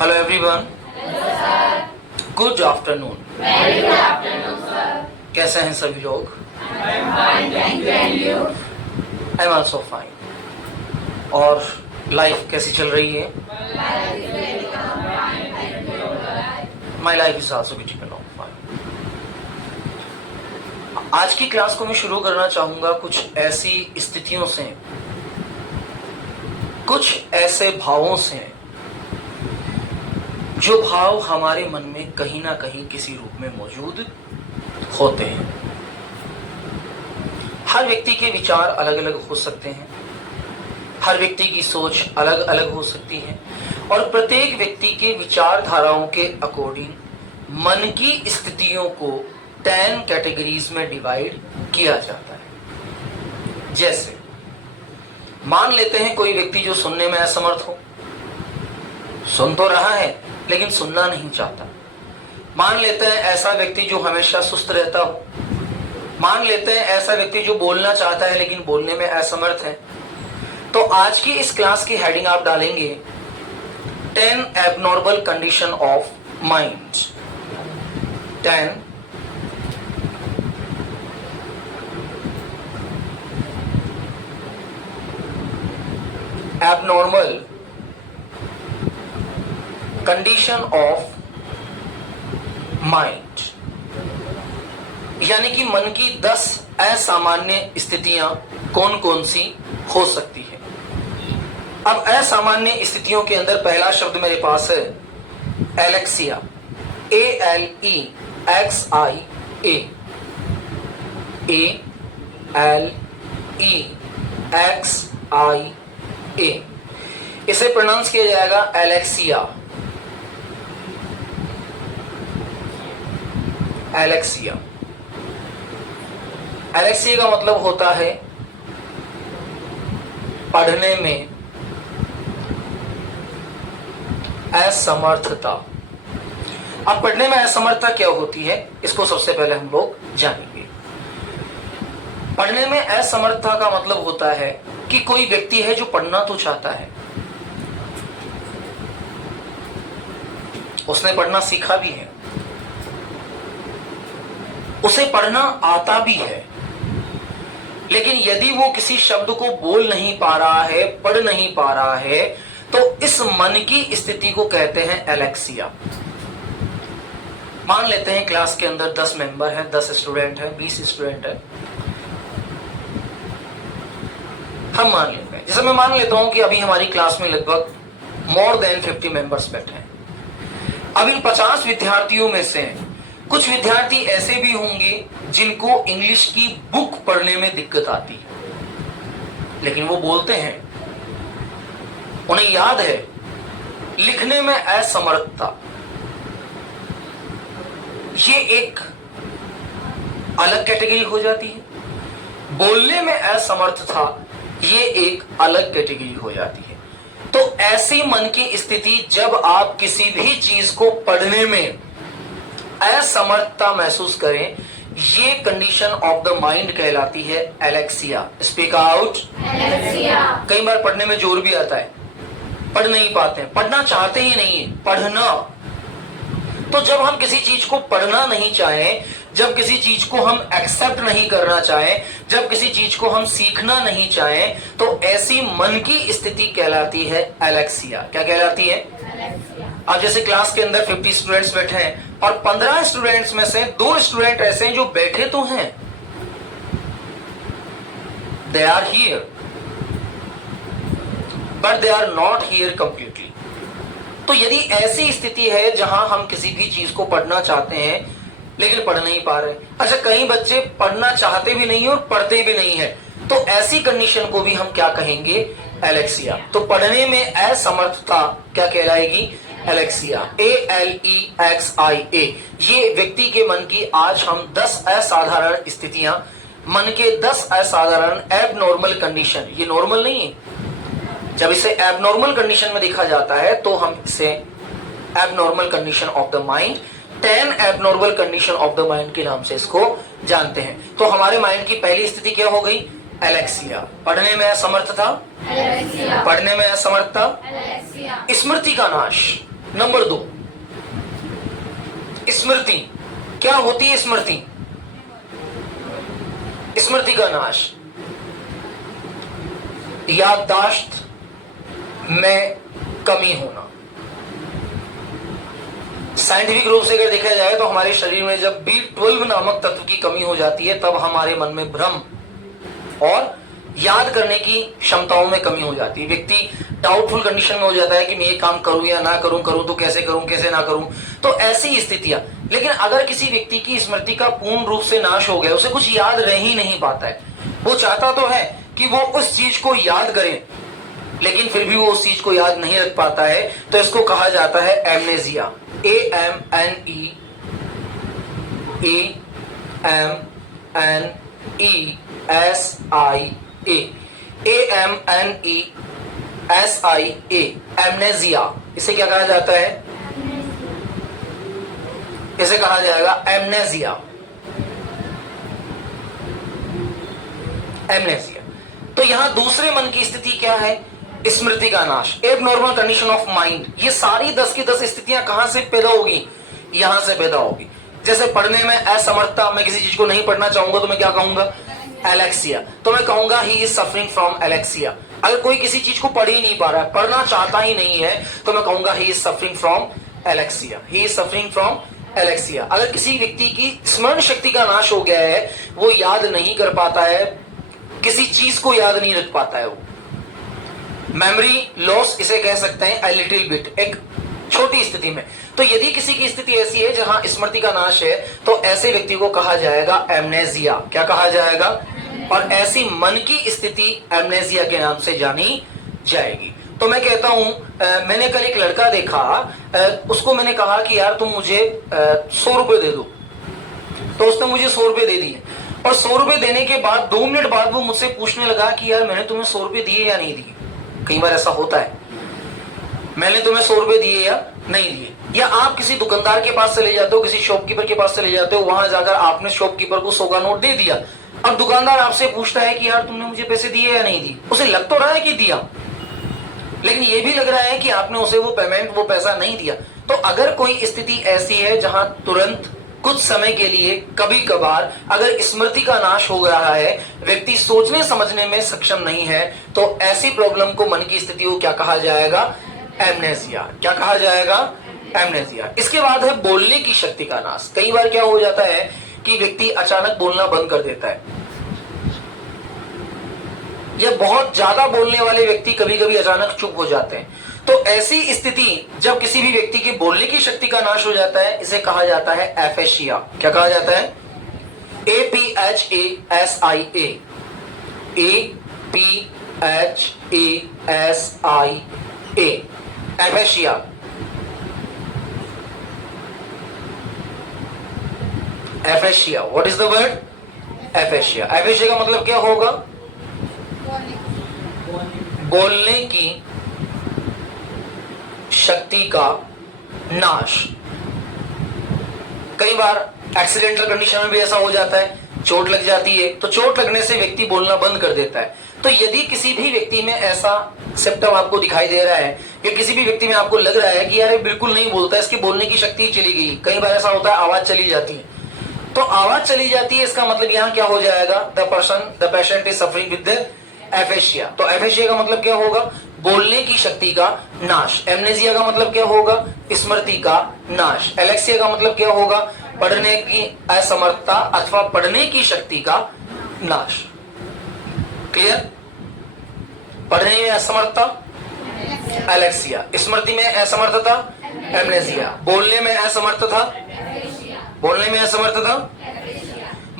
Hello everyone. Good afternoon. Very good afternoon sir. कैसे हैं सभी लोग? I am fine, thank you. And you? I am also fine. और life कैसी चल रही है? माई लाइफ इज ऑल्सो बिटिकल ऑफ फाइन। आज की क्लास को मैं शुरू करना चाहूंगा कुछ ऐसी स्थितियों से, कुछ ऐसे भावों से जो भाव हमारे मन में कहीं ना कहीं किसी रूप में मौजूद होते हैं। हर व्यक्ति के विचार अलग अलग हो सकते हैं, हर व्यक्ति की सोच अलग अलग हो सकती है और प्रत्येक व्यक्ति के विचारधाराओं के अकॉर्डिंग मन की स्थितियों को 10 कैटेगरीज में डिवाइड किया जाता है। जैसे मान लेते हैं कोई व्यक्ति जो सुनने में असमर्थ हो, सुन तो रहा है लेकिन सुनना नहीं चाहता। मान लेते हैं ऐसा व्यक्ति जो हमेशा सुस्त रहता हो। मान लेते हैं ऐसा व्यक्ति जो बोलना चाहता है लेकिन बोलने में असमर्थ है। तो आज की इस क्लास की हेडिंग आप डालेंगे 10 abnormal condition of mind. 10 abnormal condition of mind, यानी कि मन की 10 असामान्य स्थितियां कौन कौन सी हो सकती है। अब असामान्य स्थितियों के अंदर पहला शब्द मेरे पास है एलेक्सिया। ALEXIA इसे प्रोनाउंस किया जाएगा एलेक्सिया। एलेक्सिया एलेक्सिया का मतलब होता है पढ़ने में असमर्थता। अब पढ़ने में असमर्थता क्या होती है, इसको सबसे पहले हम लोग जानेंगे। पढ़ने में असमर्थता का मतलब होता है कि कोई व्यक्ति है जो पढ़ना तो चाहता है, उसने पढ़ना सीखा भी है, उसे पढ़ना आता भी है, लेकिन यदि वो किसी शब्द को बोल नहीं पा रहा है, पढ़ नहीं पा रहा है, तो इस मन की स्थिति को कहते हैं एलेक्सिया। मान लेते हैं क्लास के अंदर 10 मेंबर हैं, 10 स्टूडेंट हैं, 20 स्टूडेंट हैं। हम मान लेते हैं, जैसे मैं मान लेता हूं कि अभी हमारी क्लास में लगभग मोर देन 50 मेंबर्स बैठे हैं। अब इन 50 विद्यार्थियों में से कुछ विद्यार्थी ऐसे भी होंगे जिनको इंग्लिश की बुक पढ़ने में दिक्कत आती है, लेकिन वो बोलते हैं, उन्हें याद है। लिखने में असमर्थता ये एक अलग कैटेगरी हो जाती है। बोलने में असमर्थता ये एक अलग कैटेगरी हो जाती है। तो ऐसी मन की स्थिति जब आप किसी भी चीज को पढ़ने में असमर्थता महसूस करें, ये कंडीशन ऑफ द माइंड कहलाती है एलेक्सिया। Speak out. एलेक्सिया। कई बार पढ़ने में जोर भी आता है, पढ़ नहीं पाते हैं, पढ़ना चाहते ही नहीं है, पढ़ना। तो जब हम किसी चीज को पढ़ना नहीं चाहें, जब किसी चीज को हम एक्सेप्ट नहीं करना चाहें, जब किसी चीज को हम सीखना नहीं चाहें, तो ऐसी मन की स्थिति कहलाती है एलेक्सिया। क्या कहलाती है? एलेक्सिया। अब जैसे क्लास के अंदर 50 स्टूडेंट्स बैठे हैं और 15 स्टूडेंट्स में से 2 स्टूडेंट ऐसे हैं जो बैठे तो हैं, they are here but they are not here completely. तो यदि ऐसी स्थिति है जहां हम किसी भी चीज को पढ़ना चाहते हैं लेकिन पढ़ नहीं पा रहे, अच्छा कई बच्चे पढ़ना चाहते भी नहीं और पढ़ते भी नहीं है, तो ऐसी कंडीशन को भी हम क्या कहेंगे? एलेक्सिया। तो पढ़ने में असमर्थता क्या कहलाएगी? एलेक्सिया। ALEXIA। ये व्यक्ति के मन की आज हम 10 असाधारण स्थितियां, मन के 10 असाधारण एबनॉर्मल कंडीशन, ये नॉर्मल नहीं है। जब इसे एबनॉर्मल कंडीशन में देखा जाता है तो हम इसे abnormal condition of the mind, 10 abnormal condition of the mind के नाम से इसको जानते हैं। तो हमारे माइंड की पहली स्थिति क्या हो गई? एलेक्सिया। पढ़ने में असमर्थता, एलेक्सिया। पढ़ने में असमर्थता, एलेक्सिया। स्मृति का नाश, नंबर 2, स्मृति। क्या होती है स्मृति? स्मृति का नाश, याददाश्त में कमी होना। साइंटिफिक रूप से अगर देखा जाए तो हमारे शरीर में जब B12 नामक तत्व की कमी हो जाती है तब हमारे मन में भ्रम और याद करने की क्षमताओं में कमी हो जाती है। व्यक्ति डाउटफुल कंडीशन में हो जाता है कि मैं ये काम करूं या ना करूं, करूं तो कैसे करूं, कैसे ना करूं, तो ऐसी स्थितियां। लेकिन अगर किसी व्यक्ति की स्मृति का पूर्ण रूप से नाश हो गया, उसे कुछ याद रह ही नहीं पाता है, वो चाहता तो है कि वो उस चीज को याद करे लेकिन फिर भी वो उस चीज को याद नहीं रख पाता है, तो इसको कहा जाता है एमनेजिया। AMNESIA, amnesia. इसे क्या कहा जाता है? इसे कहा जाएगा एमनेजिया। एमनेजिया। तो यहां दूसरे मन की स्थिति क्या है? स्मृति का नाश, एबनॉर्मल कंडीशन ऑफ माइंड। ये सारी 10 की 10 स्थितियां कहां से पैदा होगी? यहां से पैदा होगी। जैसे पढ़ने में असमर्थता, मैं किसी चीज को नहीं पढ़ना चाहूंगा तो मैं क्या कहूंगा? एलेक्सिया। तो मैं कहूंगा he is suffering from Alexia. अगर कोई किसी चीज को पढ़ ही नहीं पा रहा है, पढ़ना चाहता ही नहीं है, तो मैं कहूंगा he is suffering from Alexia. He is suffering from Alexia. अगर किसी व्यक्ति की स्मरण शक्ति का नाश हो गया है, वो याद नहीं कर पाता है, किसी चीज को याद नहीं रख पाता है, वो मेमोरी लॉस इसे कह सकते हैं, अ लिटिल बिट, एक छोटी स्थिति में। तो यदि किसी की स्थिति ऐसी है जहां स्मृति का नाश है, तो ऐसे व्यक्ति को कहा जाएगा एमनेजिया। क्या कहा जाएगा? और ऐसी मन की स्थिति एमनेजिया के नाम से जानी जाएगी। तो मैं कहता हूं, मैंने कल एक लड़का देखा, उसको मैंने कहा कि यार तुम मुझे 100 रुपए दे दो, तो उसने मुझे 100 रुपए दे दिए। और 100 रुपए देने के बाद 2 मिनट बाद वो मुझसे पूछने लगा कि यार मैंने तुम्हें 100 रुपए दिए या नहीं दिए। कई बार ऐसा होता है, मैंने तुम्हें 100 रुपए दिए या नहीं दिए। या आप किसी दुकानदार के पास चले जाते हो, किसी शॉपकीपर के पास चले जाते हो, वहां जाकर आपने शॉपकीपर को 100 का नोट दे दिया। अब दुकानदार आपसे पूछता है कि यार तुमने मुझे पैसे दिए या नहीं दिए। उसे लग तो रहा है कि दिया, लेकिन ये भी लग रहा है कि आपने उसे वो पेमेंट, वो पैसा नहीं दिया। तो अगर कोई स्थिति ऐसी है जहां तुरंत कुछ समय के लिए कभी कभार अगर स्मृति का नाश हो रहा है, व्यक्ति सोचने समझने में सक्षम नहीं है, तो ऐसी प्रॉब्लम को, मन की स्थिति को क्या कहा जाएगा? एमनेजिया। क्या कहा जाएगा? एमनेजिया। इसके बाद है बोलने की शक्ति का नाश। कई बार क्या हो जाता है कि व्यक्ति अचानक बोलना बंद कर देता है, या बहुत ज्यादा बोलने वाले व्यक्ति कभी कभी अचानक चुप हो जाते हैं। तो ऐसी स्थिति जब किसी भी व्यक्ति की बोलने की शक्ति का नाश हो जाता है, इसे कहा जाता है एफेशिया। क्या कहा जाता है? APHASIA। APHASIA, aphasia. Aphasia, what is the word? Aphasia. Aphasia का मतलब क्या होगा? बोलने की शक्ति का नाश। कई बार एक्सीडेंटल कंडीशन में भी ऐसा हो जाता है, चोट लग जाती है, तो चोट लगने से व्यक्ति बोलना बंद कर देता है। तो यदि किसी भी व्यक्ति में ऐसा सिम्टम आपको दिखाई दे रहा है, या किसी भी व्यक्ति में आपको लग रहा है कि यार ये बिल्कुल नहीं बोलता, इसकी बोलने की शक्ति चली गई, कई बार ऐसा होता है आवाज चली जाती है, तो आवाज चली जाती है, इसका मतलब यहाँ क्या हो जाएगा? The patient is suffering with aphasia. तो एफेशिया का मतलब क्या होगा? बोलने की शक्ति का नाश। एमनेजिया का मतलब क्या होगा? स्मृति का नाश। एलेक्सिया का मतलब क्या होगा? पढ़ने की असमर्थता अथवा पढ़ने की शक्ति का नाश। क्लियर? पढ़ने में असमर्थता एलेक्सिया, स्मृति में असमर्थता एमनेजिया, बोलने में असमर्थता, बोलने में असमर्थता,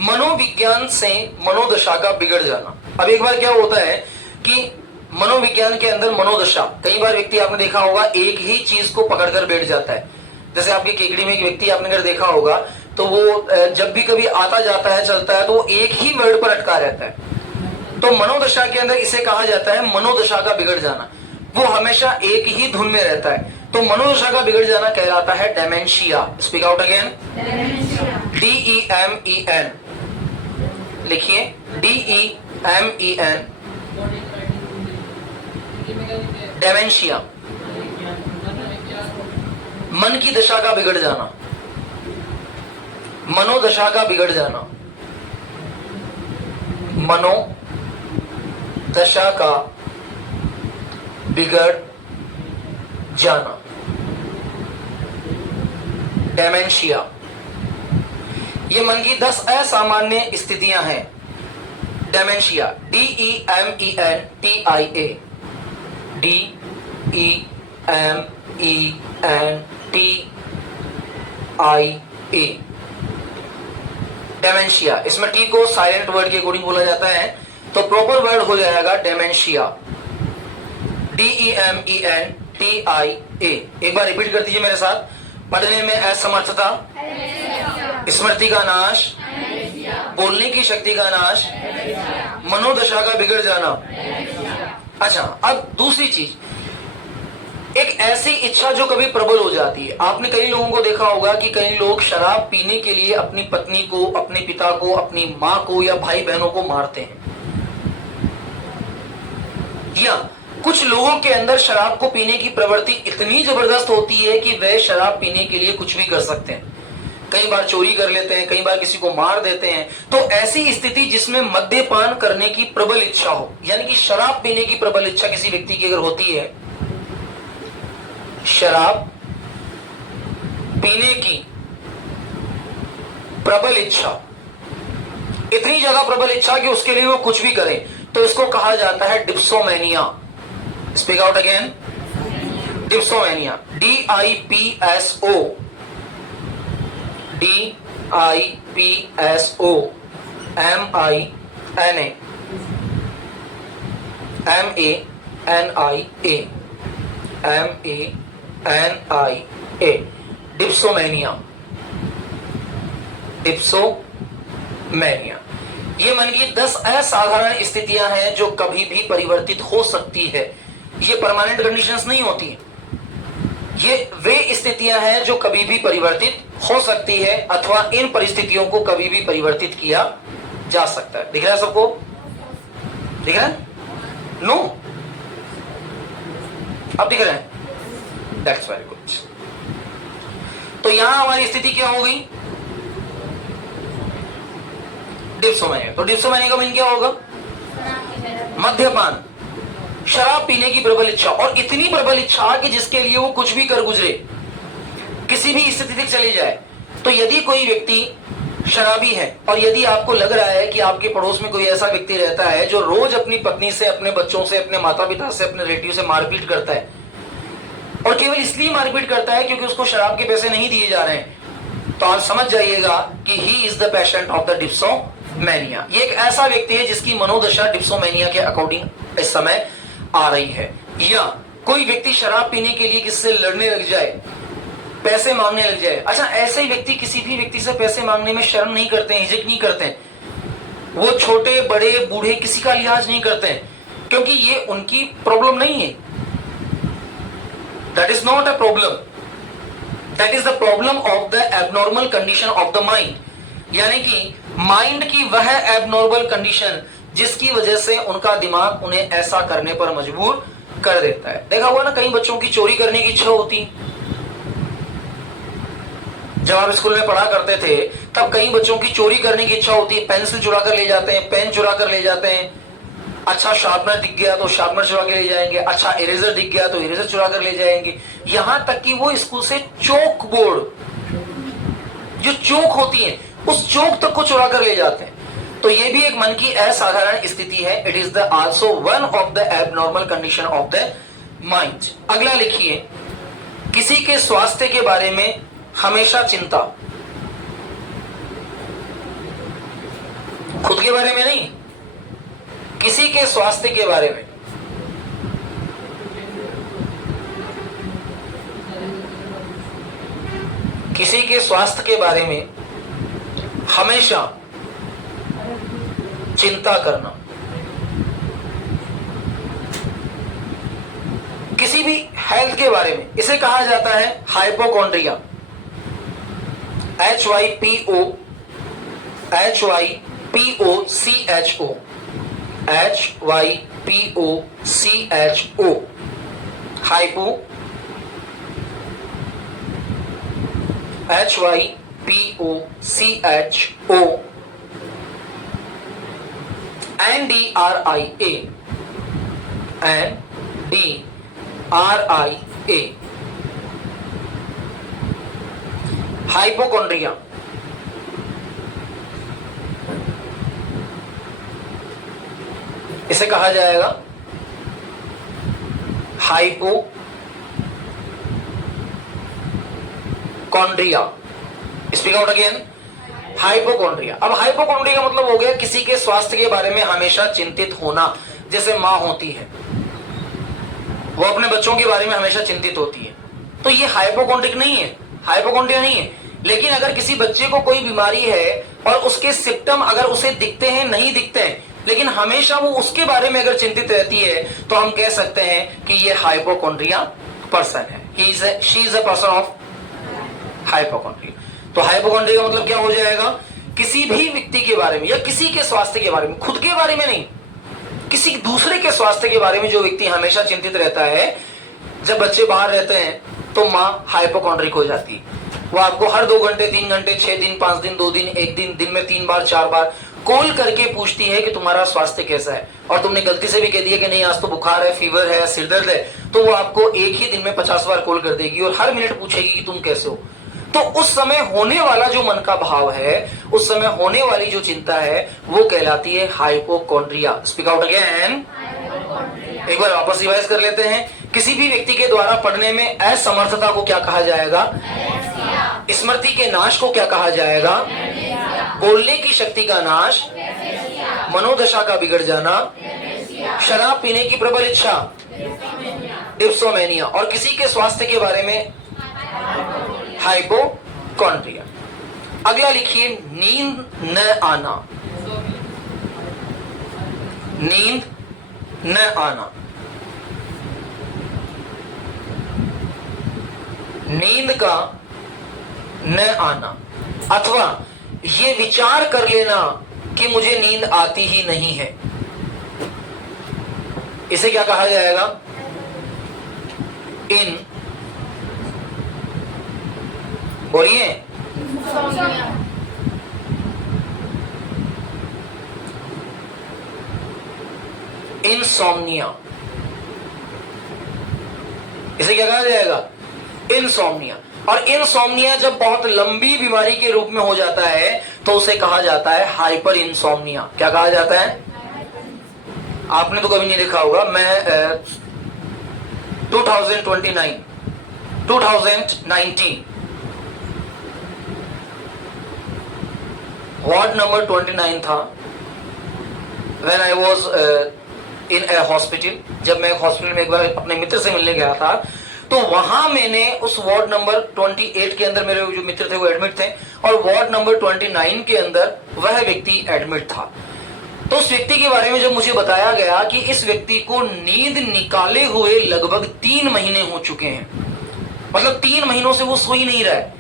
मनोविज्ञान से मनोदशा का बिगड़ जाना। अब एक बार क्या होता है कि मनोविज्ञान के अंदर मनोदशा, कई बार व्यक्ति आपने देखा होगा एक ही चीज को पकड़कर बैठ जाता है। जैसे आपकी केकड़ी में एक व्यक्ति आपने अगर देखा होगा, तो वो जब भी कभी आता जाता है, चलता है, तो वो एक ही वर्ड पर अटका रहता है। तो मनोदशा के अंदर इसे कहा जाता है मनोदशा का बिगड़ जाना। वो हमेशा एक ही धुन में रहता है, तो मनोदशा का बिगड़ जाना कहलाता है dementia. Speak out again. DEMEN लिखिए, DEMEN, डेमेंशिया। मन की दशा का बिगड़ जाना, मनोदशा का बिगड़ जाना, मनोदशा का बिगड़ जाना, डेमेंशिया। ये मन की 10 असामान्य स्थितियां हैं। Dementia, DEMENTIA, DEMENTIA, dementia. इसमें टी को साइलेंट वर्ड के अकॉर्डिंग बोला जाता है, तो प्रॉपर वर्ड हो जाएगा डेमेंशिया, DEMENTIA। एक बार रिपीट कर दीजिए मेरे साथ। पढ़ने में असमर्थता, स्मृति का नाश, बोलने की शक्ति का नाश, मनोदशा का बिगड़ जाना। अच्छा, अब दूसरी चीज, एक ऐसी इच्छा जो कभी प्रबल हो जाती है। आपने कई लोगों को देखा होगा कि कई लोग शराब पीने के लिए अपनी पत्नी को, अपने पिता को, अपनी माँ को या भाई बहनों को मारते हैं। या कुछ लोगों के अंदर शराब को पीने की प्रवृत्ति इतनी जबरदस्त होती है कि वे शराब पीने के लिए कुछ भी कर सकते हैं। कई बार चोरी कर लेते हैं, कई बार किसी को मार देते हैं। तो ऐसी स्थिति जिसमें मद्यपान करने की प्रबल इच्छा हो, यानी कि शराब पीने की प्रबल इच्छा किसी व्यक्ति की अगर होती है, शराब पीने की प्रबल इच्छा, इतनी ज्यादा प्रबल इच्छा कि उसके लिए वो कुछ भी करें, तो इसको कहा जाता है dipsomania. Speak out again, dipsomania, DIPSO, DIPSO, MANIA, dipsomania. Dipsomania ये मन की 10 असाधारण स्थितियां हैं जो कभी भी परिवर्तित हो सकती है। ये परमानेंट कंडीशंस नहीं होती हैं। ये वे स्थितियां हैं जो कभी भी परिवर्तित हो सकती है, अथवा इन परिस्थितियों को कभी भी परिवर्तित किया जा सकता है। दिख रहा है सबको? दिख रहा है? नो? अब दिख रहे हैं? That's very good. तो यहां हमारी स्थिति क्या हो गई? डिप्सोमैनिया। तो डिप्सोमैनिया का मीन क्या होगा? मद्यपान, शराब पीने की प्रबल इच्छा, और इतनी प्रबल इच्छा कि जिसके लिए वो कुछ भी कर गुजरे, किसी भी स्थिति तक चली जाए। तो यदि कोई व्यक्ति शराबी है और यदि आपको लग रहा है कि आपके पड़ोस में कोई ऐसा व्यक्ति रहता है जो रोज अपनी पत्नी से, अपने बच्चों से, अपने माता पिता से, अपने रिलेटिव से मारपीट करता है, और केवल इसलिए मारपीट करता है क्योंकि उसको शराब के पैसे नहीं दिए जा रहे हैं, तो आप समझ जाइएगा कि he is the patient of the dipsomania. ये एक ऐसा व्यक्ति है जिसकी मनोदशा डिप्सोमैनिया के अकॉर्डिंग इस समय आ रही है। या कोई व्यक्ति शराब पीने के लिए किससे लड़ने लग जाए, पैसे मांगने लग जाए। अच्छा, ऐसे व्यक्ति किसी भी व्यक्ति से पैसे मांगने में शर्म नहीं करते हैं, हिचक नहीं करते हैं। वो छोटे बड़े बूढ़े किसी का लिहाज नहीं करते हैं, क्योंकि ये उनकी प्रॉब्लम नहीं है। That is not a problem, that is the problem of the abnormal condition of the mind. यानी कि माइंड की वह एबनॉर्मल कंडीशन जिसकी वजह से उनका दिमाग उन्हें ऐसा करने पर मजबूर कर देता है। देखा हुआ ना, कई बच्चों की चोरी करने की इच्छा होती। जब आप स्कूल में पढ़ा करते थे तब कई बच्चों की चोरी करने की इच्छा होती है। पेंसिल चुरा कर ले जाते हैं, पेन चुरा कर ले जाते हैं। अच्छा शार्पनर दिख गया तो शार्पनर चुरा के ले जाएंगे, अच्छा इरेजर दिख गया तो इरेजर चुरा कर ले जाएंगे। यहां तक कि वो स्कूल से चौक बोर्ड, जो चौक होती है, उस चौक तक को चुरा कर ले जाते हैं। तो ये भी एक मन की असाधारण स्थिति है। It is the also one of the abnormal condition of the mind. अगला लिखिए, किसी के स्वास्थ्य के बारे में हमेशा चिंता। खुद के बारे में नहीं, किसी के स्वास्थ्य के बारे में। किसी के स्वास्थ्य के बारे में हमेशा चिंता करना। किसी भी हेल्थ के बारे में, इसे कहा जाता है hypochondria. HYPO, HYPOCHO, HYPOCHO, hypo HYPOCHO NDRIA hypochondria. इसे कहा जाएगा hypochondria. Speak out again, hypochondria. अब हाइपोकॉन्ड्रिया का मतलब हो गया किसी के स्वास्थ्य के बारे में हमेशा चिंतित होना। जैसे मां होती है, वो अपने बच्चों के बारे में हमेशा चिंतित होती है, तो ये हाइपोकॉन्ड्रिक नहीं है, हाइपोकॉन्ड्रिया नहीं है। लेकिन अगर किसी बच्चे को कोई बीमारी है और उसके सिम्टम अगर उसे दिखते हैं, नहीं दिखते हैं, लेकिन हमेशा वो उसके बारे में अगर चिंतित रहती है, तो हम कह सकते हैं कि ये हाइपोकॉन्ड्रिया पर्सन है। She is a person of hypochondria. तो हाइपोकॉन्ड्रिया का मतलब क्या हो जाएगा? किसी भी व्यक्ति के बारे में या किसी के स्वास्थ्य के बारे में, खुद के बारे में नहीं, किसी दूसरे के स्वास्थ्य के बारे में जो व्यक्ति हमेशा चिंतित रहता है। जब बच्चे बाहर रहते हैं तो मां हाइपोकॉन्ड्रिक हो जाती है। वो आपको हर 2 घंटे, 3 घंटे, 6 दिन, 5 दिन, 2 दिन, 1 दिन, दिन में 3 बार, 4 बार कॉल करके पूछती है कि तुम्हारा स्वास्थ्य कैसा है। और तुमने गलती से भी कह दिया कि नहीं आज तो बुखार है, फीवर है, सिरदर्द है, तो वो आपको एक ही दिन में 50 बार कॉल कर देगी और हर मिनट पूछेगी कि तुम कैसे हो। तो उस समय होने वाला जो मन का भाव है, उस समय होने वाली जो चिंता है, वो कहलाती है हाइपोकॉन्ड्रिया। स्पीक आउट अगेन, एक बार वापस रिवाइज कर लेते हैं। किसी भी व्यक्ति के द्वारा पढ़ने में असमर्थता को क्या कहा जाएगा? स्मृति के नाश को क्या कहा जाएगा? बोलने की शक्ति का नाश, मनोदशा का बिगड़ जाना, शराब पीने की प्रबल इच्छा, डिप्सोमेनिया। और किसी के स्वास्थ्य के बारे में हाइपोकॉन्ड्रिया। अगला लिखिए, नींद न आना। नींद न आना, नींद का न आना, अथवा ये विचार कर लेना कि मुझे नींद आती ही नहीं है, इसे क्या कहा जाएगा? इन, बोलिए, इंसोम्निया। इसे क्या कहा जाएगा? इंसोम्निया। और इंसोम्निया जब बहुत लंबी बीमारी के रूप में हो जाता है तो उसे कहा जाता है हाइपर इंसोम्निया। क्या कहा जाता है? आपने तो कभी नहीं देखा होगा। मैं 2019 वार्ड नंबर 29 था। When I was in a hospital, जब मैं हॉस्पिटल में एक बार अपने मित्र से मिलने गया था, तो वहां मैंने उस वार्ड नंबर 28 के अंदर मेरे जो मित्र थे वो एडमिट थे, और वार्ड नंबर 29 के अंदर वह व्यक्ति एडमिट था। तो उस व्यक्ति के बारे में जब मुझे बताया गया कि इस व्यक्ति को नींद निकाले हुए लगभग 3 महीने हो चुके हैं, मतलब 3 महीनों से वो सो ही नहीं रहा है,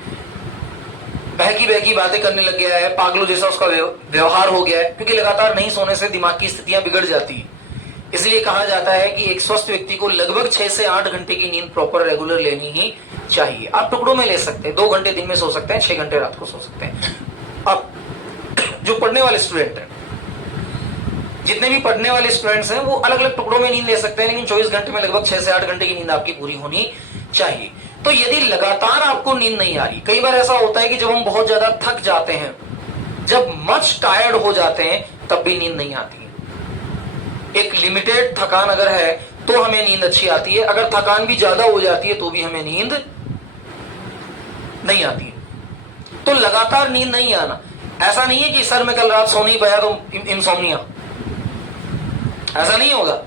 बहकी बहकी बातें करने लग गया है, पागलों जैसा उसका व्यवहार हो गया है, क्योंकि लगातार नहीं सोने से दिमाग की स्थितियां बिगड़ जाती है। इसलिए कहा जाता है कि एक स्वस्थ व्यक्ति को लगभग 6 से 8 घंटे की नींद प्रॉपर रेगुलर लेनी ही चाहिए। आप टुकड़ों में ले सकते हैं, 2 घंटे दिन में सो सकते हैं, 6 घंटे रात को सो सकते हैं। अब जो पढ़ने वाले स्टूडेंट हैं, जितने भी पढ़ने वाले स्टूडेंट्स हैं, वो अलग अलग टुकड़ों में नींद ले सकते हैं, लेकिन 24 घंटे में लगभग 6 से 8 घंटे की नींद आपकी पूरी होनी चाहिए। तो यदि लगातार आपको नींद नहीं आ रही, कई बार ऐसा होता है कि जब हम बहुत ज्यादा थक जाते हैं, जब मच टायर्ड हो जाते हैं, तब भी नींद नहीं आती है। एक लिमिटेड थकान अगर है तो हमें नींद अच्छी आती है, अगर थकान भी ज्यादा हो जाती है तो भी हमें नींद नहीं आती है। तो लगातार नींद नहीं आना, ऐसा नहीं है कि सर मैं कल रात सो नहीं पाया तो इंसोम्निया, ऐसा नहीं होगा।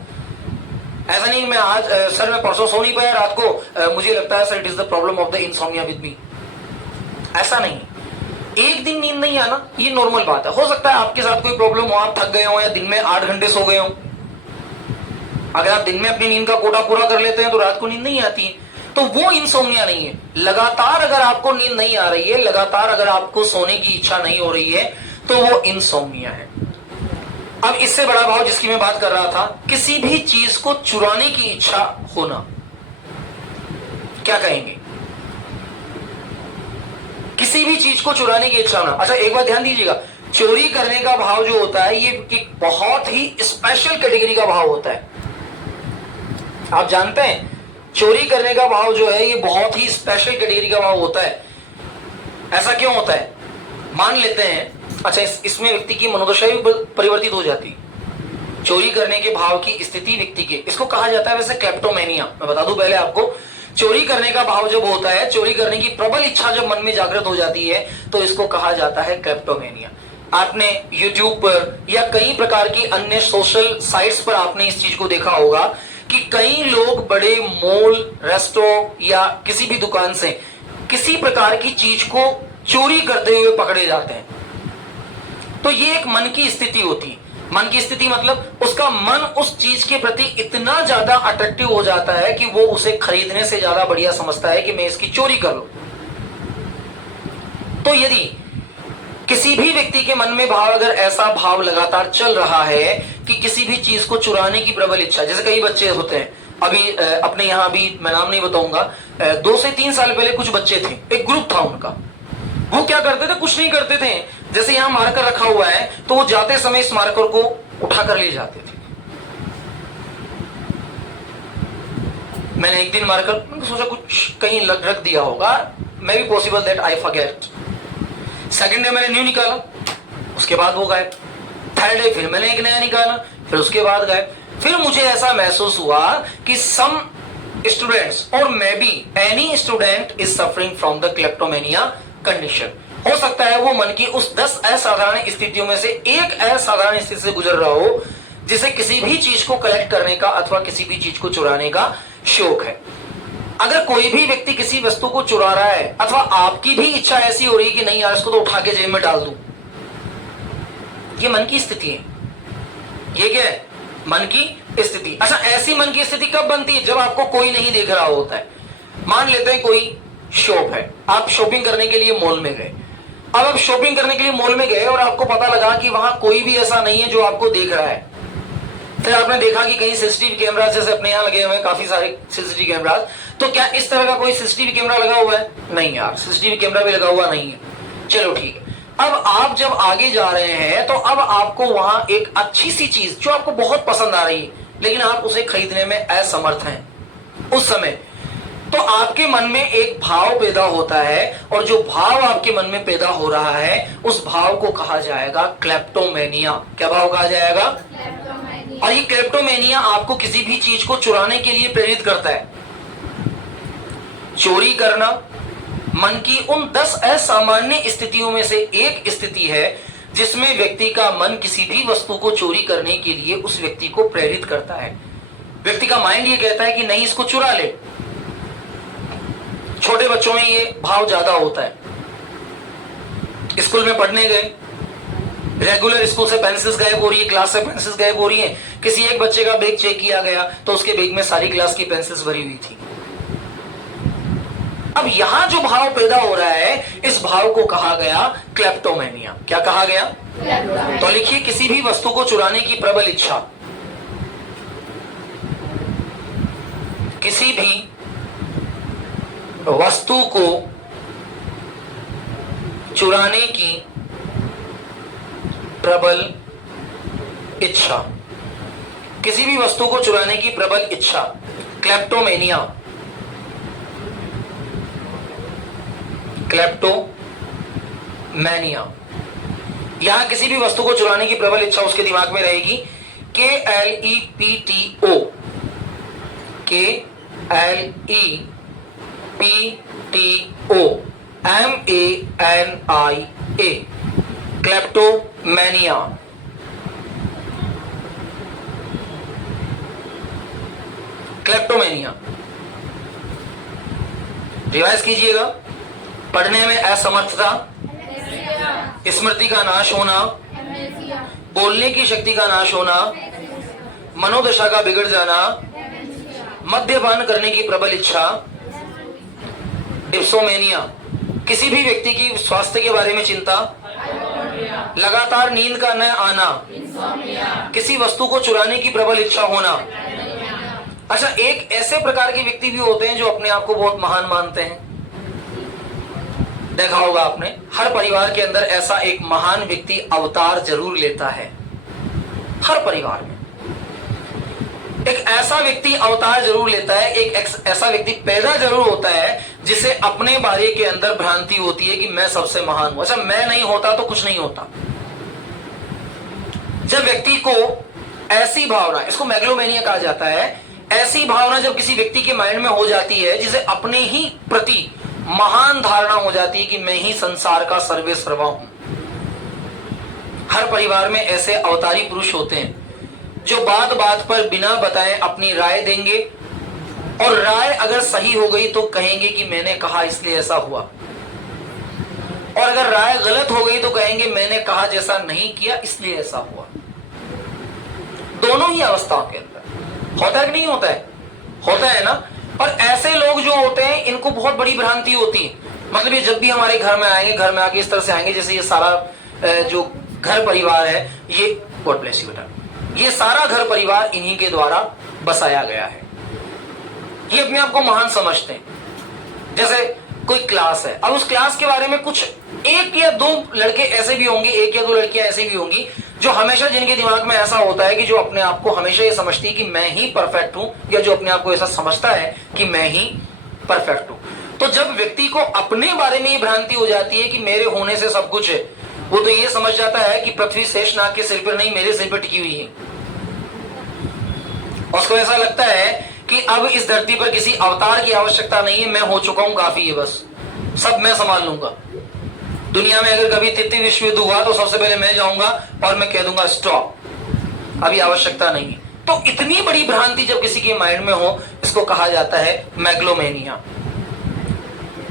ऐसा नहीं मैं आज सर मैं परसों सो नहीं पाया रात को, मुझे लगता है sir it is the problem of the insomnia with me, ऐसा नहीं। एक दिन नींद नहीं आना ये नॉर्मल बात है। हो सकता है आपके साथ कोई प्रॉब्लम हो, आप थक गए हो या दिन में 8 घंटे सो गए हो। अगर आप दिन में अपनी नींद का कोटा पूरा कर लेते हैं तो रात को नींद नहीं आती है, तो वो इंसोम्निया नहीं है। लगातार अगर आपको नींद नहीं आ रही है, लगातार अगर आपको सोने की इच्छा नहीं हो रही है, तो वो इंसोम्निया है। अब इससे बड़ा भाव जिसकी मैं बात कर रहा था, किसी भी चीज को चुराने की इच्छा होना, क्या कहेंगे? किसी भी चीज को चुराने की इच्छा होना। अच्छा एक बात ध्यान दीजिएगा, चोरी करने का भाव जो होता है ये एक बहुत ही स्पेशल कैटेगरी का भाव होता है। आप जानते हैं चोरी करने का भाव जो है ये बहुत ही स्पेशल कैटेगरी का भाव होता है। ऐसा क्यों होता है? मान लेते हैं, अच्छा इसमें व्यक्ति की मनोदशा भी परिवर्तित हो जाती है। चोरी करने के भाव की स्थिति व्यक्ति के, इसको कहा जाता है वैसे क्लेप्टोमेनिया। मैं बता दूं पहले आपको, चोरी करने का भाव जब होता है, चोरी करने की प्रबल इच्छा जब मन में जागृत हो जाती है तो इसको कहा जाता है क्लेप्टोमेनिया। आपने YouTube पर या कई प्रकार की अन्य सोशल साइट्स पर आपने इस चीज को देखा होगा कि कई लोग बड़े मॉल, रेस्टोरेंट या किसी भी दुकान से किसी प्रकार की चीज को चोरी करते हुए पकड़े जाते हैं। तो ये एक मन की स्थिति होती है। मन की स्थिति मतलब उसका मन उस चीज के प्रति इतना ज्यादा अट्रैक्टिव हो जाता है कि वो उसे खरीदने से ज्यादा बढ़िया समझता है कि मैं इसकी चोरी कर लूं। तो यदि किसी भी व्यक्ति के मन में भाव, अगर ऐसा भाव लगातार चल रहा है कि किसी भी चीज को चुराने की प्रबल इच्छा, जैसे कई बच्चे होते हैं, अभी अपने यहां अभी मैं नाम नहीं बताऊंगा, 2 से 3 साल पहले कुछ बच्चे थे, एक ग्रुप था उनका। वो क्या करते थे? कुछ नहीं करते थे, जैसे यहां मार्कर रखा हुआ है तो वो जाते समय इस मार्कर को उठा कर ले जाते थे। मैंने एक दिन मार्कर, मैंने सोचा कुछ कहीं रख दिया होगा, may be possible that I forget. Second day मैंने न्यू निकाला, उसके बाद वो गायब। थर्ड डे फिर मैंने एक नया निकाला, फिर उसके बाद गायब। फिर मुझे ऐसा महसूस हुआ कि सम स्टूडेंट्स और may be any student is suffering from the kleptomania condition. हो सकता है वो मन की उस 10 असाधारण स्थितियों में से एक असाधारण स्थिति से गुजर रहा हो, जिसे किसी भी चीज को कलेक्ट करने का अथवा किसी भी चीज को चुराने का शौक है। अगर कोई भी व्यक्ति किसी वस्तु को चुरा रहा है अथवा आपकी भी इच्छा ऐसी हो रही है कि नहीं यार इसको तो उठा के जेब में डाल दूं, ये मन की स्थिति है। ये क्या है? मन की स्थिति। अच्छा ऐसी मन की स्थिति कब बनती है? जब आपको कोई नहीं देख रहा होता है। मान लेते हैं कोई शॉप है, आप शॉपिंग करने के लिए मॉल में गए। अब आप शॉपिंग करने के लिए मॉल में गए और आपको पता लगा कि वहां कोई भी ऐसा नहीं है जो आपको देख रहा है। फिर आपने देखा कि कहीं सीसीटीवी कैमरा, जैसे अपने यहाँ लगे हुए हैं काफी सारे सीसीटीवी कैमरा, तो क्या इस तरह का कोई सीसीटीवी कैमरा लगा हुआ है? नहीं यार, सीसीटीवी कैमरा भी लगा हुआ नहीं है। चलो ठीक है। अब आप जब आगे जा रहे हैं तो अब आपको वहां एक अच्छी सी चीज जो आपको बहुत पसंद आ रही है, लेकिन आप उसे खरीदने में असमर्थ हैं उस समय, तो आपके मन में एक भाव पैदा होता है, और जो भाव आपके मन में पैदा हो रहा है उस भाव को कहा जाएगा क्लेप्टोमेनिया। क्या भाव कहा जाएगा? और ये क्लेप्टोमेनिया आपको किसी भी चीज को चुराने के लिए प्रेरित करता है। चोरी करना मन की उन 10 असामान्य स्थितियों में से एक स्थिति है जिसमें व्यक्ति का मन किसी भी वस्तु को चोरी करने के लिए उस व्यक्ति को प्रेरित करता है। व्यक्ति का माइंड ये कहता है कि नहीं इसको चुरा ले। छोटे बच्चों में ये भाव ज्यादा होता है। स्कूल में पढ़ने गए, रेगुलर स्कूल से पेंसिल्स गायब हो रही है, क्लास से पेंसिल्स गायब हो रही है, किसी एक बच्चे का बैग चेक किया गया तो उसके बैग में सारी क्लास की पेंसिल्स भरी हुई थी। अब यहां जो भाव पैदा हो रहा है इस भाव को कहा गया क्लेप्टोमेनिया। क्या कहा गया? तो लिखिए, किसी भी वस्तु को चुराने की प्रबल इच्छा, किसी भी वस्तु को चुराने की प्रबल इच्छा, किसी भी वस्तु को चुराने की प्रबल इच्छा, क्लेप्टोमेनिया। क्लेप्टोमेनिया, यहां किसी भी वस्तु को चुराने की प्रबल इच्छा उसके दिमाग में रहेगी। KLEPTO, KLEPTO MANIA, kleptomania. Kleptomania revise कीजिएगा। पढ़ने में असमर्थता, स्मृति का नाश होना, बोलने की शक्ति का नाश होना, मनोदशा का बिगड़ जाना, मद्यपान करने की प्रबल इच्छा, डिप्सोमेनिया, किसी भी व्यक्ति की स्वास्थ्य के बारे में चिंता, लगातार नींद का न आना, किसी वस्तु को चुराने की प्रबल इच्छा होना। अच्छा, एक ऐसे प्रकार के व्यक्ति भी होते हैं जो अपने आप को बहुत महान मानते हैं। देखा होगा आपने, हर परिवार के अंदर ऐसा एक महान व्यक्ति अवतार जरूर लेता है। हर परिवार में एक ऐसा व्यक्ति अवतार जरूर लेता है, एक ऐसा व्यक्ति पैदा जरूर होता है जिसे अपने बारे के अंदर भ्रांति होती है कि मैं सबसे महान हूं। अच्छा, मैं नहीं होता तो कुछ नहीं होता। जब व्यक्ति को ऐसी भावना, इसको मेगलोमेनिया कहा जाता है, ऐसी भावना जब किसी व्यक्ति के माइंड में हो जाती है जिसे अपने ही प्रति महान धारणा हो जाती है कि मैं ही संसार का सर्वे सर्वा हूं। हर परिवार में ऐसे अवतारी पुरुष होते हैं जो बात बात पर बिना बताए अपनी राय देंगे, और राय अगर सही हो गई तो कहेंगे कि मैंने कहा इसलिए ऐसा हुआ, और अगर राय गलत हो गई तो कहेंगे मैंने कहा जैसा नहीं किया इसलिए ऐसा हुआ। दोनों ही अवस्थाओं के अंदर होता है कि नहीं होता है? होता है ना। और ऐसे लोग जो होते हैं इनको बहुत बड़ी भ्रांति होती है। मतलब ये जब भी हमारे घर में आएंगे, घर में आके इस तरह से आएंगे जैसे ये सारा जो घर परिवार है, ये गॉड ब्लेस यू बेटा, ये सारा घर परिवार इन्हीं के द्वारा बसाया गया है। ये अपने आप को महान समझते हैं। जैसे कोई क्लास है, अब उस क्लास के बारे में कुछ एक या दो लड़के ऐसे भी होंगे, एक या दो लड़कियां ऐसी भी होंगी जो हमेशा, जिनके दिमाग में ऐसा होता है कि जो अपने आप को हमेशा ये समझती है कि मैं ही परफेक्ट हूं, या जो अपने आप को ऐसा समझता है कि मैं ही परफेक्ट हूं। तो जब व्यक्ति को अपने बारे में ये भ्रांति हो जाती है कि मेरे होने से सब कुछ है, वो तो ये समझ जाता है कि पृथ्वी शेषनाग के सिर पर नहीं, मेरे सिर पर टिकी हुई है। उसको ऐसा लगता है कि अब इस धरती पर किसी अवतार की आवश्यकता नहीं है, मैं हो चुका हूं, काफी है, बस सब मैं संभाल लूंगा। दुनिया में अगर कभी तृतीय विश्व युद्ध हुआ तो सबसे पहले मैं जाऊंगा और मैं कह दूंगा स्टॉप, अभी आवश्यकता नहीं है। तो इतनी बड़ी भ्रांति जब किसी के माइंड में हो, इसको कहा जाता है मेगलोमेनिया।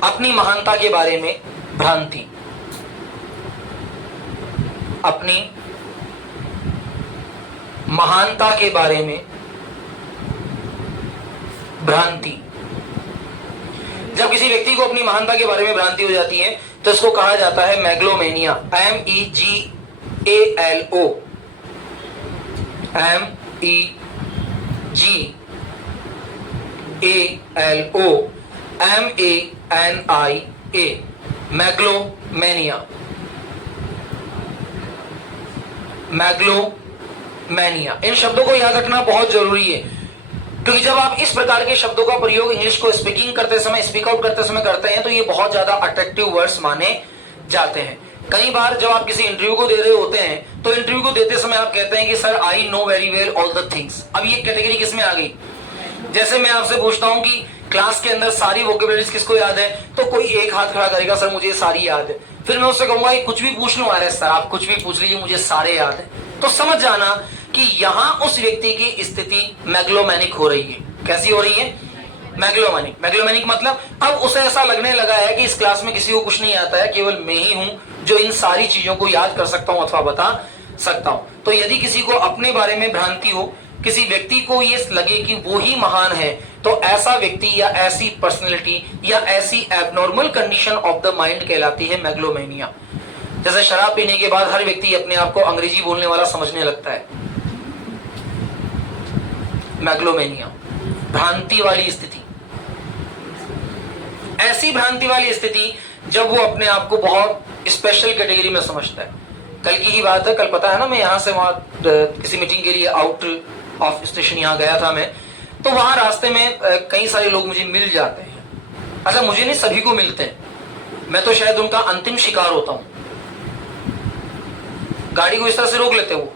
अपनी महानता के बारे में भ्रांति, अपनी महानता के बारे में भ्रांति। जब किसी व्यक्ति को अपनी महानता के बारे में भ्रांति हो जाती है तो इसको कहा जाता है मेगलोमेनिया। MEGALO, MEGALO, MANIA, मेगलोमेनिया। मैग्लोमेनिया, इन शब्दों को याद रखना बहुत जरूरी है, क्योंकि जब आप इस प्रकार के शब्दों का प्रयोग इंग्लिश को स्पीकिंग करते समय, स्पीक आउट करते समय करते हैं तो ये बहुत ज्यादा अट्रैक्टिव वर्ड्स माने जाते हैं। कई बार जब आप किसी इंटरव्यू को दे रहे होते हैं तो इंटरव्यू को देते समय आप कहते हैं कि sir I know very well all the things. अब ये कैटेगरी किस में आ गई? जैसे मैं आपसे पूछता हूं कि क्लास के अंदर सारी वोकेबुलरीज किसको याद है, तो कोई एक हाथ खड़ा करेगा, सर मुझे सारी याद है। फिर मैं उससे कहूंगा कुछ भी पूछ लूं, अरे सर आप कुछ भी पूछ लीजिए, मुझे सारे याद है। तो समझ जाना कि यहां उस व्यक्ति की स्थिति मैग्लोमैनिक हो रही है। कैसी हो रही है? मैग्लोमैनिक। मैग्लोमैनिक मतलब अब उसे ऐसा लगने लगा है कि इस क्लास में किसी को कुछ नहीं आता है, केवल मैं ही हूं जो इन सारी चीजों को याद कर सकता हूं अथवा बता सकता हूं। तो यदि किसी को अपने बारे में भ्रांति हो, किसी व्यक्ति को ये लगे कि वो ही महान है, तो ऐसा व्यक्ति या ऐसी पर्सनैलिटी या ऐसी abnormal condition of the mind कहलाती है मैग्लोमेनिया। जैसे शराब पीने के बाद हर व्यक्ति अपने आप को अंग्रेजी बोलने वाला समझने लगता है। मैग्लोमेनिया, भ्रांति वाली स्थिति। ऐसी भ्रांति वाली स्थिति जब वो अपने आप को बहुत स्पेशल कैटेगरी में समझता है। कल की ही बात है, कल पता है ना, मैं यहां से वहां किसी मीटिंग के लिए आउट ऑफ स्टेशन यहां गया था मैं, तो वहां रास्ते में कई सारे लोग मुझे मिल जाते हैं। अच्छा, मुझे नहीं, सभी को मिलते हैं, मैं तो शायद उनका अंतिम शिकार होता हूं। गाड़ी को इस तरह से रोक लेते वो,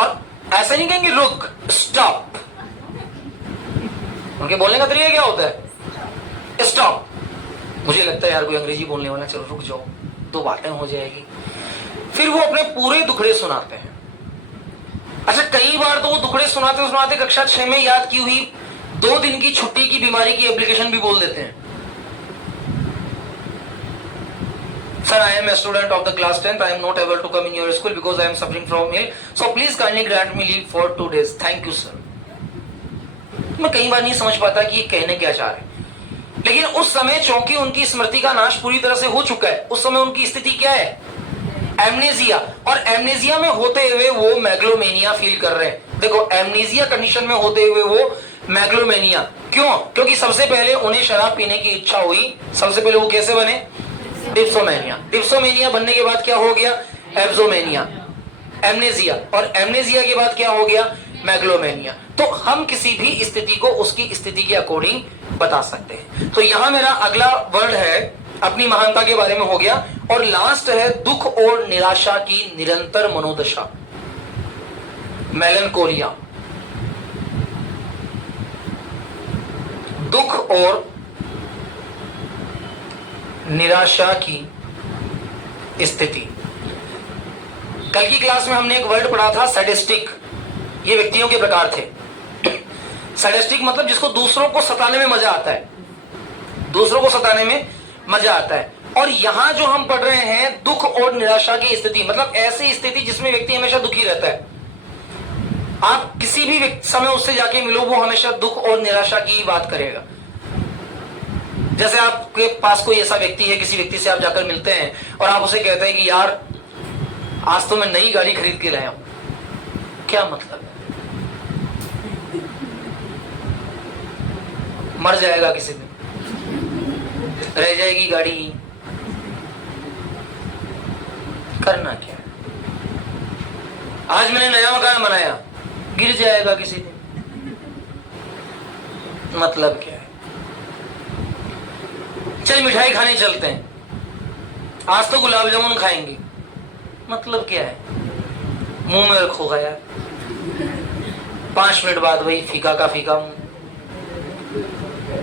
और ऐसा नहीं कहेंगे रुक, स्टॉप। उनके बोलने का तरीका क्या होता है? स्टॉप। मुझे लगता है यार कोई अंग्रेजी बोलने वाला, चलो रुक जाओ, दो बातें हो जाएगी। फिर वो अपने पूरे दुखड़े सुनाते हैं। अच्छा, कई बार तो वो दुखड़े सुनाते सुनाते कक्षा 6 में याद की हुई 2 दिन की छुट्टी की बीमारी की एप्लीकेशन भी बोल देते हैं। Sir, I am a student of the class 10th. I am not able to come in your school because I am suffering from ill. So please kindly grant me leave for 2 days. Thank you, sir. मैं कई बार नहीं समझ पाता कि ये कहने क्या चाह रहे हैं, लेकिन उस समय चूंकि उनकी स्मृति का नाश पूरी तरह से हो चुका है, उस समय उनकी स्थिति क्या है? एमनेजिया। और एमनेजिया में होते हुए वो मैग्लोमेनिया फील कर रहे हैं। देखो, एमनेजिया कंडीशन में होते हुए वो मैग्लोमेनिया क्यों? क्योंकि सबसे पहले उन्हें शराब पीने की इच्छा हुई। सबसे पहले वो कैसे बने? डिप्सोमेनिया। डिप्सोमेनिया बनने के बाद क्या हो गया? एब्जोमेनिया, एमनेजिया, और एमनेजिया के बाद क्या हो गया? मैग्लोमेनिया। तो हम किसी भी स्थिति को उसकी स्थिति के अकॉर्डिंग बता सकते हैं। तो यहां मेरा अगला वर्ड है, अपनी महानता के बारे में हो गया, और लास्ट है दुख और निराशा की निरंतर मनोदशा, मेलनकोलिया। दुख और निराशा की स्थिति। कल की क्लास में हमने एक वर्ड पढ़ा था, सैडिस्टिक। ये व्यक्तियों के प्रकार थे। सैडिस्टिक मतलब जिसको दूसरों को सताने में मजा आता है, दूसरों को सताने में मजा आता है। और यहां जो हम पढ़ रहे हैं दुख और निराशा की स्थिति, मतलब ऐसी स्थिति जिसमें व्यक्ति हमेशा दुखी रहता है। आप किसी भी समय उससे जाके मिलो, वो हमेशा दुख और निराशा की बात करेगा। जैसे आपके पास कोई ऐसा व्यक्ति है, किसी व्यक्ति से आप जाकर मिलते हैं और आप उसे कहते हैं कि यार आज तो मैं नई गाड़ी खरीद के लाया हूं। क्या मतलब है? मर जाएगा किसी दिन, रह जाएगी गाड़ी, करना क्या? आज मैंने नया मकान बनाया, गिर जाएगा किसी दिन, मतलब क्या है? चल मिठाई खाने चलते हैं, आज तो गुलाब जामुन खाएंगे, मतलब क्या है? मुंह में रखो गया, 5 मिनट बाद वही फीका का फीका मुंह।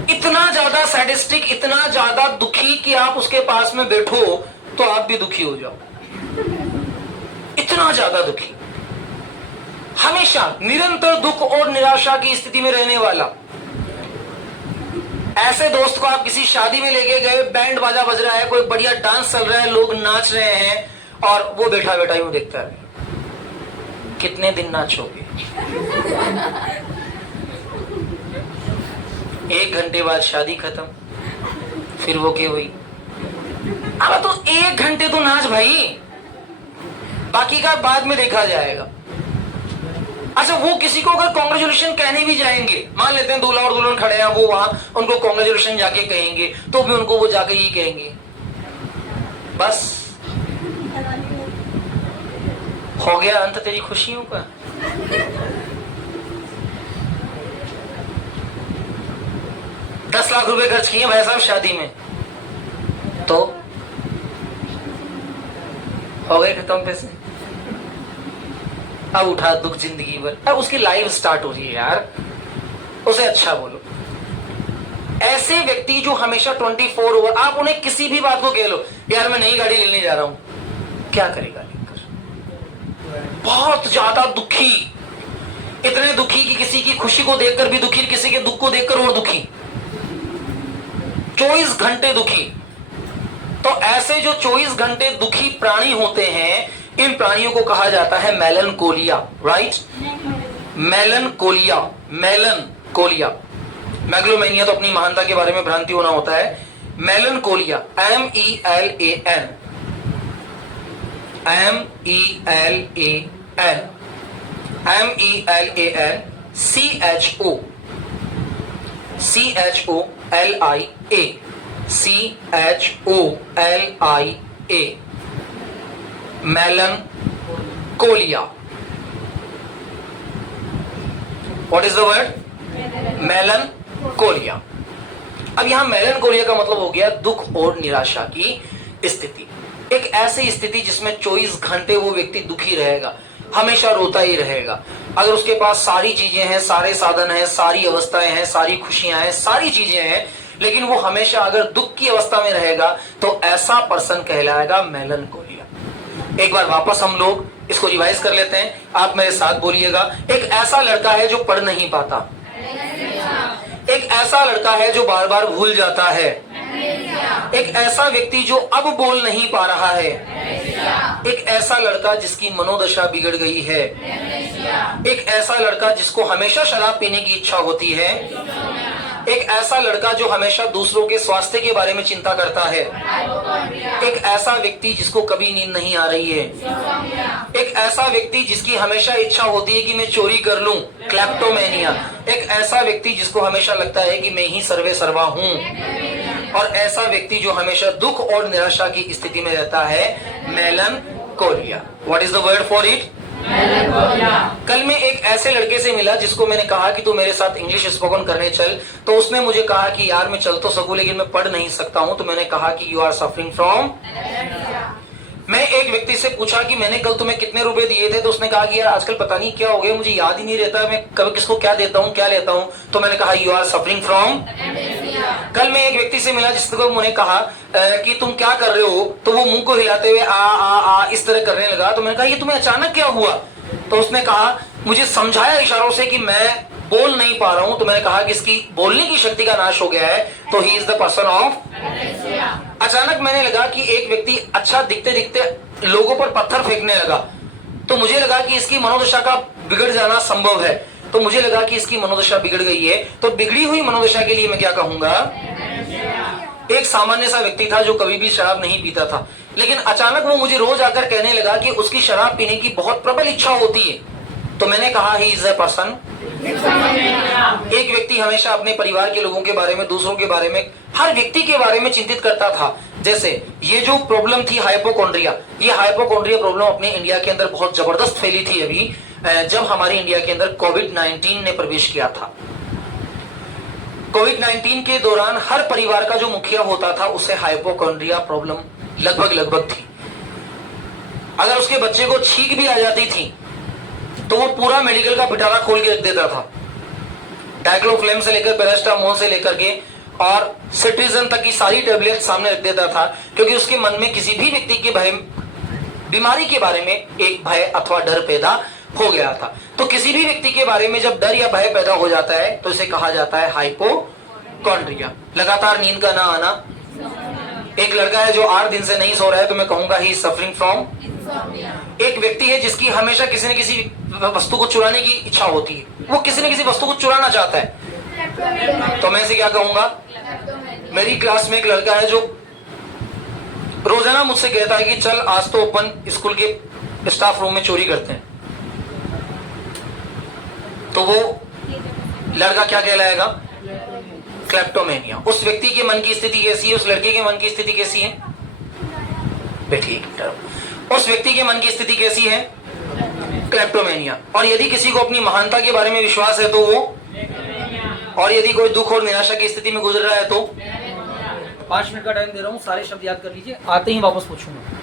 इतना ज्यादा सैडिस्टिक, इतना ज्यादा दुखी कि आप उसके पास में बैठो तो आप भी दुखी हो जाओ। इतना ज्यादा दुखी, हमेशा निरंतर दुख और निराशा की स्थिति में रहने वाला। ऐसे दोस्त को आप किसी शादी में लेके गए, बैंड बाजा बज रहा है, कोई बढ़िया डांस चल रहा है, लोग नाच रहे हैं, और वो बैठा बैठा यूं देखता है, कितने दिन नाचोगे? 1 घंटे बाद शादी खत्म, फिर वो क्या हुई? अब तो 1 घंटे तो नाच भाई, बाकी का बाद में देखा जाएगा। अच्छा, वो किसी को अगर कॉन्ग्रेचुलेशन कहने भी जाएंगे, मान लेते हैं दूल्हा और दुल्हन खड़े हैं, वो वहां उनको कॉन्ग्रेचुलेशन जाके कहेंगे, तो भी उनको वो जाके ये कहेंगे, बस हो गया अंत तेरी खुशियों का। ₹10 लाख खर्च किए भाई साहब शादी में, तो हो गए खत्म पैसे। अब उठा दुख जिंदगी भर, अब उसकी लाइफ स्टार्ट हो रही है यार, उसे अच्छा बोलो। ऐसे व्यक्ति जो हमेशा 24 ओवर, आप उन्हें किसी भी बात को कह लो, यार मैं नई गाड़ी लेने जा रहा हूं, क्या करेगा लेकर? बहुत ज्यादा दुखी, इतने दुखी कि किसी की खुशी को देखकर भी दुखी, किसी के दुख को देखकर और दुखी, 24 घंटे दुखी। तो ऐसे जो 24 घंटे दुखी प्राणी होते हैं, इन प्राणियों को कहा जाता है मेलनकोलिया, राइट? मेलनकोलिया, मेलनकोलिया। मैग्लोमेनिया तो अपनी महानता के बारे में भ्रांति होना होता है। मेलनकोलिया, MELAN, CHOLIA, मेलनकोलिया। What is the word? मेलनकोलिया। अब यहां मेलनकोलिया का मतलब हो गया दुख और निराशा की स्थिति। एक ऐसी स्थिति जिसमें 24 घंटे वो व्यक्ति दुखी रहेगा, हमेशा रोता ही रहेगा। अगर उसके पास सारी चीजें हैं, सारे साधन हैं, सारी अवस्थाएं हैं, सारी खुशियां हैं, सारी चीजें हैं, लेकिन वो हमेशा अगर दुख की अवस्था में रहेगा, तो ऐसा पर्सन कहलाएगा मेलनकोलिया। एक बार वापस हम लोग इसको रिवाइज कर लेते हैं, आप मेरे साथ बोलिएगा। एक ऐसा लड़का है जो पढ़ नहीं पाता, एक ऐसा लड़का है जो बार बार भूल जाता है, एक ऐसा व्यक्ति जो अब बोल नहीं पा रहा है, एक ऐसा लड़का जिसकी मनोदशा बिगड़ गई है, एक ऐसा लड़का जिसको हमेशा शराब पीने की इच्छा होती है, एक ऐसा लड़का जो हमेशा दूसरों के स्वास्थ्य के बारे में चिंता करता है, एक ऐसा व्यक्ति जिसको कभी नींद नहीं आ रही है, एक ऐसा व्यक्ति जिसकी हमेशा इच्छा होती है कि मैं चोरी कर लूं, क्लेप्टोमेनिया, एक ऐसा व्यक्ति जिसको हमेशा लगता है कि मैं ही सर्वे सर्वा हूं, और ऐसा व्यक्ति जो हमेशा दुख और निराशा की स्थिति में रहता है, मेलनकोलिया। What is the word for it? कल मैं एक ऐसे लड़के से मिला जिसको मैंने कहा कि तू मेरे साथ इंग्लिश स्पोकन करने चल, तो उसने मुझे कहा कि यार मैं चल तो सकूं लेकिन मैं पढ़ नहीं सकता हूं। तो मैंने कहा कि यू आर सफरिंग फ्रॉम। मैं एक व्यक्ति से पूछा कि मैंने कल तुम्हें कितने रुपए दिए थे, तो उसने कहा कि यार आजकल पता नहीं क्या हो गया, मुझे याद ही नहीं रहता मैं कभी किसको क्या देता हूँ क्या लेता हूँ। तो मैंने कहा यू आर सफरिंग फ्रॉम। कल मैं एक व्यक्ति से मिला जिसको मैंने कहा कि तुम क्या कर रहे हो, तो वो मुंह को हिलाते हुए आ इस तरह करने लगा। तो मैंने कहा ये तुम्हें अचानक क्या हुआ? तो उसने कहा मुझे समझाया इशारों से कि मैं बोल नहीं पा रहा हूं। तो मैंने कहा कि इसकी बोलने की शक्ति का नाश हो गया है, तो ही इज द पर्सन ऑफ। अचानक मैंने लगा कि एक व्यक्ति अच्छा दिखते दिखते लोगों पर पत्थर फेंकने लगा, तो मुझे लगा कि इसकी मनोदशा का बिगड़ जाना संभव है। तो मुझे लगा कि इसकी मनोदशा बिगड़ गई है। तो बिगड़ी हुई मनोदशा के लिए मैं क्या कहूंगा? एक सामान्य सा व्यक्ति था जो कभी भी शराब नहीं पीता था, लेकिन अचानक वो मुझे रोज आकर कहने लगा कि उसकी शराब पीने की बहुत प्रबल इच्छा होती है। तो मैंने कहा ही इज अ पर्सन। एक व्यक्ति हमेशा अपने परिवार के लोगों के बारे में, दूसरों के बारे में, हर व्यक्ति के बारे में चिंतित करता था। जैसे ये जो प्रॉब्लम थी हाइपोकॉन्ड्रिया, ये हाइपोकॉन्ड्रिया प्रॉब्लम अपने इंडिया के अंदर बहुत जबरदस्त फैली थी अभी जब हमारे इंडिया के अंदर कोविड-19 ने प्रवेश किया था। कोविड-19 के दौरान हर परिवार का जो मुखिया होता था उसे हाइपोकॉन्ड्रिया प्रॉब्लम लगभग थी। अगर उसके बच्चे को छींक भी आ जाती थी तो वो पूरा मेडिकल का पिटारा खोल के रख देता था। डाइक्लोफ्लेम से लेकर पैरास्टामोल से लेकर के और सिट्रिजन तक की सारी टेबलेट सामने रख देता था, क्योंकि उसके मन में किसी भी व्यक्ति के भय, बीमारी के बारे में एक भय अथवा डर पैदा हो गया था। तो किसी भी व्यक्ति के बारे में जब डर या भय पैदा हो जाता है तो इसे कहा जाता है हाइपोकॉन्ड्रिया। लगातार नींद का ना आना। एक लड़का है जो 8 दिन से नहीं सो रहा है, तो मैं कहूंगा ही सफरिंग फ्रॉम। एक व्यक्ति है जिसकी हमेशा किसी न किसी वस्तु को चुराने की इच्छा होती है, वो किसी न किसी वस्तु को चुराना चाहता है, तो मैं इसे क्या कहूंगा? मेरी क्लास में एक लड़का है जो रोजाना मुझसे कहता है कि चल आज तो अपन स्कूल के स्टाफ रूम में चोरी करते हैं। तो वो लड़का क्या कहलाएगा? क्लेप्टोमेनिया। उस व्यक्ति के मन की स्थिति कैसी है? उस लड़के के मन की स्थिति कैसी है? बैठिए। उस व्यक्ति के मन की स्थिति कैसी है? क्लेप्टोमेनिया। और यदि किसी को अपनी महानता के बारे में विश्वास है तो वो, और यदि कोई दुख और निराशा की स्थिति में गुजर रहा है तो 5 मिनट का टाइम दे रहा हूँ, सारे शब्द याद कर लीजिए, आते ही वापस पूछूंगा।